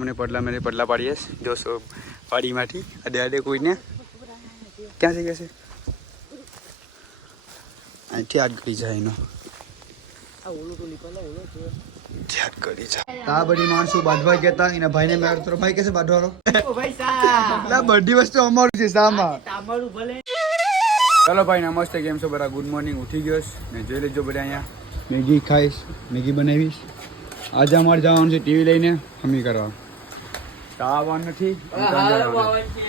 મને પડલા પાડીએ જો વાડીમાંથી અડે કોઈને ક્યાં થઈ ગયા છે અહીંથી આજ કરી જાય એનો આ બધી માણસો બાંધવા ગયા હતા એના ભાઈને મેં તારો ભાઈ કેસે બાંધવાનો બધી વસ્તુ અમારું છે સામાં ચાલો ભાઈ નમસ્તે કેમ છો બધા ગુડ મોર્નિંગ ઉઠી ગયો ને જોઈ લેજો બધા અહીંયા મેગી ખાઈશ મેગી બનાવીશ આજે અમારે જવાનું છે ટીવી લઈને મમ્મી કરવા આવવાનું નથી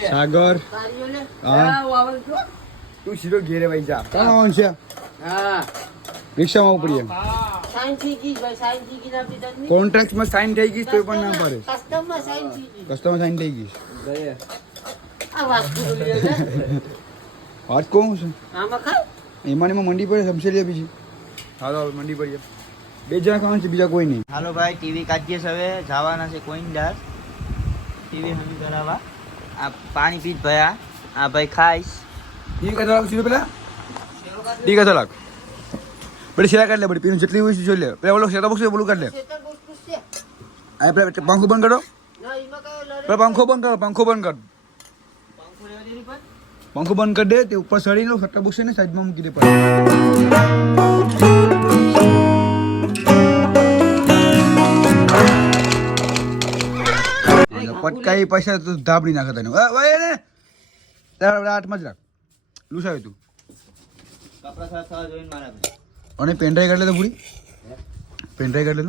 સાગર તું સીધો ઘેરે ભાઈ જા કોણ આવવાનું છે રિક્ષામાં ઉપડીએ કોન્ટ્રાક્ટમાં સાઈન થઈ ગઈ તો પણ ના પડે કસ્ટમર સાઈન થઈ ગઈ વાત કહું છું એમાં મંડી પડે સમજે લે બીજી હાલો મંડી પડીએ બે જણા ખાવાનું છે બીજા કોઈ નહીં હાલો ભાઈ ટીવી કાઢીએ હવે જવાના છે કોઈનદાર ટીવી હમી કરાવવા આ પાણી પીત ભયા આ ભાઈ ખાઈશ ટીવી કથા લાગ સીધો પેલા ટીવી કથા લાગ બડી શેરા કાઢ લે બડી પીનું જેટલી હોય જોઈ લે પેલા ઓલો શેરા બોક્સ બોલું કાઢ લે આ પેલા પંખો બંધ કરો પેલા પંખો બંધ કરો પંખો બંધ કર પંખો બંધ કરી દે તે ઉપર સડી લો સટ્ટા બોક્સ ને સાઈડમાં મૂકી દે પટકાઈ પૈસા તો ધાબડી નાખે તને તારા હાથમાં જ રાખ લૂસાવ્યું તું અને પેનડ્રાઈવ કાઢ લે તો પૂરી પેનડ્રાઈવ કાઢ લે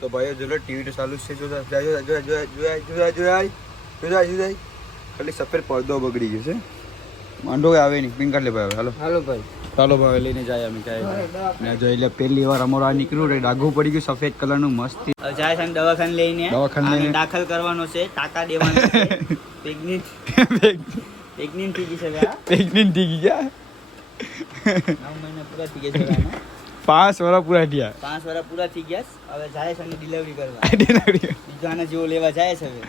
તો ભાઈઓ ચલો ટીવી તો ચાલુ છે જોયા ખાલી સફેદ પડદો બગડી ગયો છે માંડો આવે નહીં પિંક કાઢ લે ભાઈ હાલો હાલો ભાઈ ચાલો ભાઈ લઈને જાય અમે કાંઈ જોઈ લે પહેલી વાર અમારો આ નીકળ્યું ડાઘું પડી ગયું સફેદ કલરનું મસ્ત જાય છે દવાખાને લઈને દાખલ કરવાનો છે ટાકા દેવાનો છે પ્રેગ્નેન્ટ થઈ ગઈ છે પ્રેગ્નેન્ટ થઈ ગયા 9 મહિના પૂરા થઈ ગયા છે 5 વર્ષ પૂરા થયા 5 વર્ષ પૂરા થઈ ગયા હવે જાય છે ડિલિવરી કરવા બીજો આના જેવો લેવા જાય છે હવે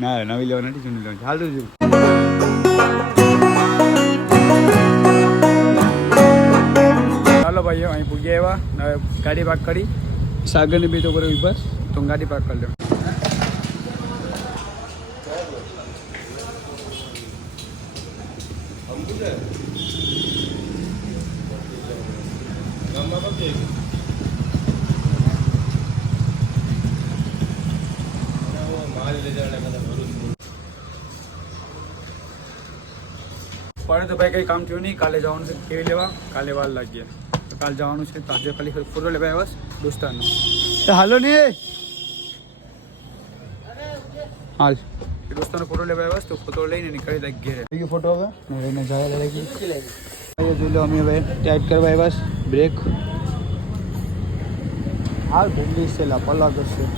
ના નવી લેવા નથી જૂની લેવા હાલ જો ચાલો ભાઈઓ અહીં પૂગ્યા એવા ગાડી પાર્ક કરી સાગરની બે તો કરે બસ તો ગાડી પાર્ક કરી લો પડે તો ભાઈ કંઈ કામ થયું નહીં કાલે જવાનું છે કેવી લેવા કાલે વાર લાગીએ તો કાલે જવાનું છે તો આજે ખાલી ફોટો લેવા બસ દોસ્તારનો હાલો ને હાલ દોસ્તારનો ફોટો લેવા બસ તો ફોટો લઈને નીકળી જાય ઘેરે ગયો ફોટો હવે લઈને જાય લાગી જોઈ લો અમે હવે ટાઈટ કરવા બસ બ્રેક હાલ ભૂલી છે લાપલા કરશે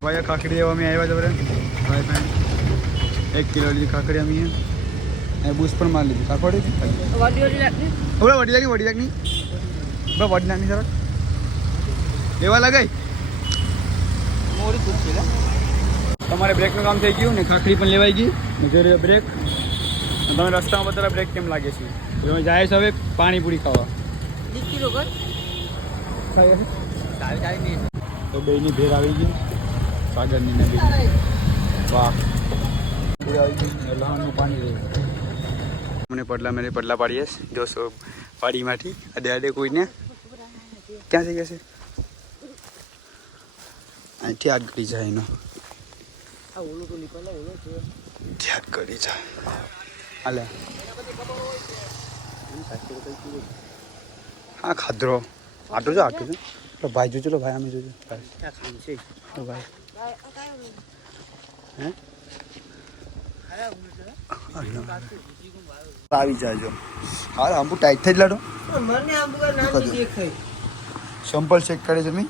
ભાઈ કાકડી એવા અમે આવ્યા છે ભાઈ ભાઈ 1 કિલો લીધી કાકડી અમે બૂસ પણ મારી લીધી કાકડી વડી રાખની વડી રાખની જરાક લેવા લગાઈ મોડી પૂછી તમારે બ્રેકનું કામ થઈ ગયું ને કાકડી પણ લેવાઈ ગઈ જોઈ બ્રેક તમે રસ્તામાં બધા બ્રેક કેમ લાગે છે તમે જાય છે હવે પાણીપુરી ખાવા તો બેની ભેર આવી ગઈ સાગરની ને બે વાહ લહણનું પાણી રહ્યું મને પડલા પાડીએ જો વાડીમાંથી અડે કોઈને ક્યાં થઈ ગયા છે અહીંથી આજ કરી જાય એનો યાદ કરી જાય હાલે હા ખાધરો આટો છે તો ભાઈ જોજો લો ભાઈ અમે જોજો ભાઈ હે આવી જાજો હા આંબુ ટાઈટ થઈ જ લાડો સંપલ ચેક કરે છે મી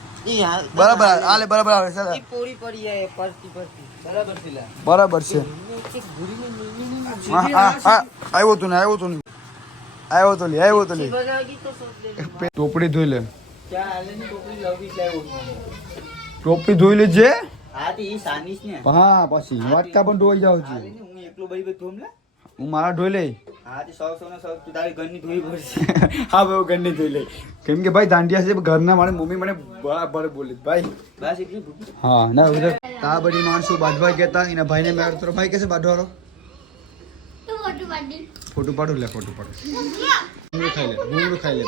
બરાબર આલે બરાબર આવે છે બરાબર છે હા આવ્યો તો લે ટોપડી ધોઈ લે ટોપી ધોઈ લેજે હા પછી વાટકા પણ ધોઈ જાવ છે હું એકલો ભાઈ ધોમ લે હું મારા ધોઈ લઈ. હા તે 100 ને 100 તું તારી ઘરની ધોઈ પડશે. હા ભાઈ હું ઘરની ધોઈ લઈ. કેમ કે ભાઈ દાંડિયા છે ઘરના મારી મમ્મી મને બરાબર બોલે ભાઈ. બસ એટલી ભૂખ. હા ના ઉધર આ બધી માણસો બાંધવા ગયા હતા એના ભાઈને મેં તારો ભાઈ કેસે બાંધવાનો ફોટો પાડું લે ફોટો પાડું ભૂંગળું ખાઈ લે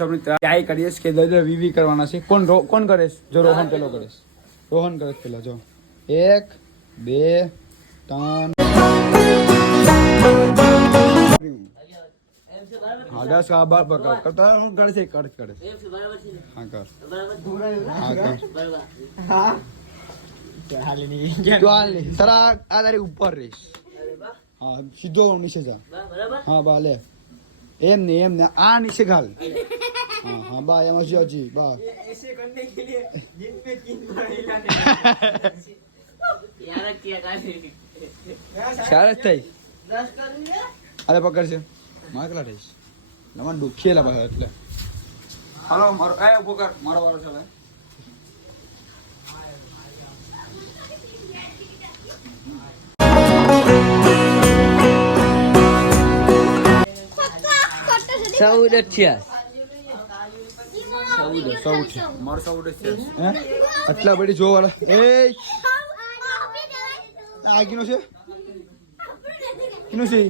આપણે ટ્રાય કરીએ કે દાદા વીવી કરવાના છે. કોણ કરે જો રોહન પેલો કરે રોહન કરે પેલા જો 1 2 3 હા 10 આ 12 પકડ કરતા હું ગણ છે કર હા કર હા કર હા હાલી નહીં તો હાલી સરા આ તારી ઉપર રહીશ. હા સીધો નીચે જા હા બા લે એમ ને આ નીચે ઘાલ હા હા બા એમાં હજી બા ऐसे करने के लिए दिन में 3 बार हिलाने यार क्या करे શારસ થઈ 10 करूं या અરે પકડ છે માકલા રહીશ લમન દુખીએલા ભાઈ એટલે હાલો મારો એ ઉભો કર મારો વારો છે ભાઈ. સૌદ છે મારો સૌડ છે હે આટલા બધી જો વાળા એ આ કિનો છે કિનો છે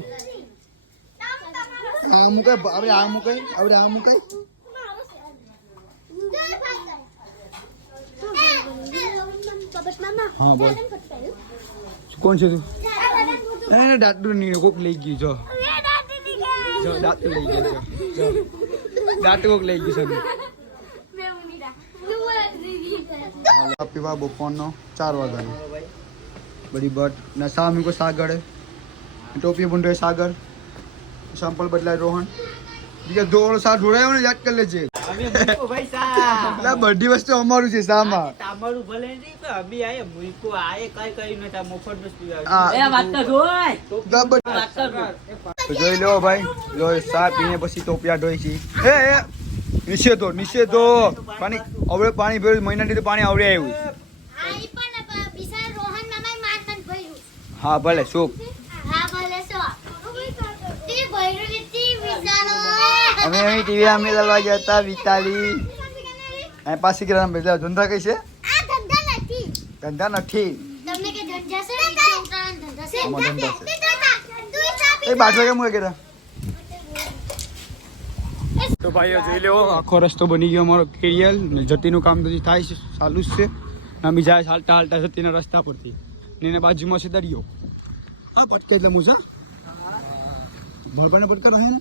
આ મુકે આપણે આ મુકે હા બોલ કોણ છે તું એ દાંતું ની કોક લઈ ગયું જો દાંતું લઈ ગયું જો દાંતું કોક લઈ ગયું છે પીવા બપોરનો 4 વાગ્યાનો બડી બટ ના સામી કો સાગર ટોપી બુંડો સાગર સંપલ બદલાય રોહન બીજા દોડ સા ઢોળાયો ને યાદ કરી લેજે અમે મુકો ભાઈ સા ના બધી વસ્તુ અમારું છે સામા તમારું ભલે નહીં તો અભી આયે મુકો આયે કઈ કઈ નતા મફત વસ્તુ આ આવે એ વાત તો જોય વાત તો જોઈ લો ભાઈ જો સા પીને પછી ટોપિયા ધોઈ છે એ નીચે તો પાણી આવડે પાણી ભર્યું મહિના થી પાણી આવડે આવ્યું હા ભલે શું અમે ટીવી અમે દલવા ગયા હતા વિતાલી એ પાછી ગ્રામ બેલા ધંધા કઈ છે ધંધા નથી એ બાટલો કેમ મૂકે કેતા તો ભાઈઓ જોઈ લો આખો રસ્તો બની ગયો અમારો કેરિયલ ને જતીનું કામ તો થાય છે ચાલુ જ છે અમે જાય હાલતા જતીના રસ્તા પરથી ને એના બાજુમાં છે દરિયો હા પટકે એટલે મુસા ભરપાને પટકા રહે ને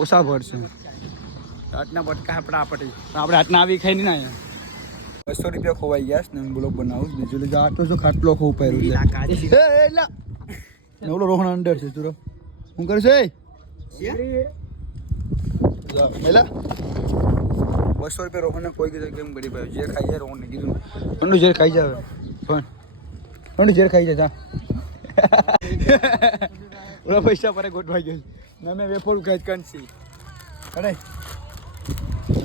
ઓછા ભર છે આટના પટકા આપણે આટના આવી ખાઈ ને અહીંયા 200 રૂપિયા ખોવાઈ ગયા ને બ્લોગ બનાવું બીજું લીધે આટલો જો ખાટલો ખોવ પહેર્યું છે નવલો રોહણ અંદર છે તું શું કરશે મેલા 200 રૂપિયા રોહણને કોઈ કીધું કેમ ગરીબ આવ્યો જે ખાઈ જાય રોહણને કીધું ઠંડુ ઝેર ખાઈ જાય ઠંડુ ઝેર ખાઈ જાય ઓલા પૈસા પર ગોઠવાઈ ગયું ના મેં વેફર ખાઈ કંસી અરે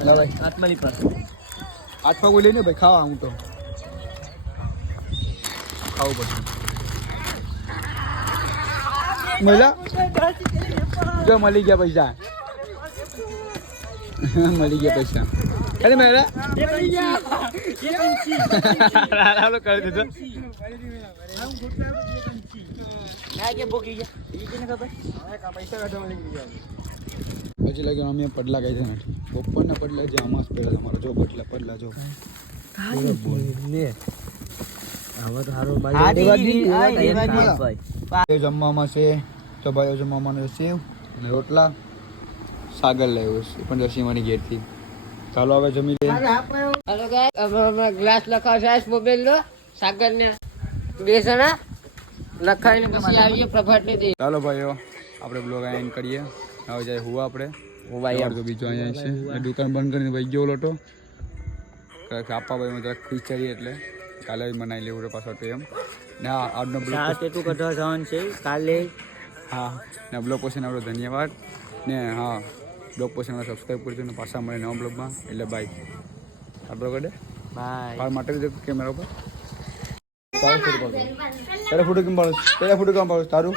ભાઈ આત્માની પાસે 8 પગ લઈને ભાઈ ખાવા હું તો ખાવું પડશે મેલા જો મળી ગયા પૈસા મળી ગયા પૈસા અરે મેલા કરી દીધો પછી લાગે અમે પડલા કઈ છે નથી બપોરના પડલા જે આમાં પેલા તમારો જો પડલા જો જમવામાં છે તો ભાઈઓ જમવામાં સેવ અને રોટલા સાગર લાવ્યો છે પણ રસીમાની ઘેરથી ચાલો હવે જમી લે हेलो गाइस अब हमारा ग्लास लखा है मोबाइल लो सागर ने बेसना લખાઈ ને પછી આવીએ પ્રભાત ને દે ચાલો ભાઈઓ આપણે બ્લોગ એન્ડ કરીએ હવે જાય હુવા આપણે હુવા તો બીજો અહીંયા છે એ દુકાન બંધ કરીને વહી ગયો લોટો આપવા ભાઈ જરાક ખીચડી એટલે કાલે મનાઈ લેવું પાછો તો એમ ને આજનો બ્લોગ કેટલું કઢવા જવાનું છે કાલે હા ને બ્લોગ પછી આપણો ધન્યવાદ ને હા બ્લોગ પછી સબસ્ક્રાઈબ કરજો ને પાછા મળે નવા બ્લોગમાં એટલે બાય આપણો કડે બાય બાર માટે કેમેરા ઉપર તારો ફોટો કેમ પાડું તારું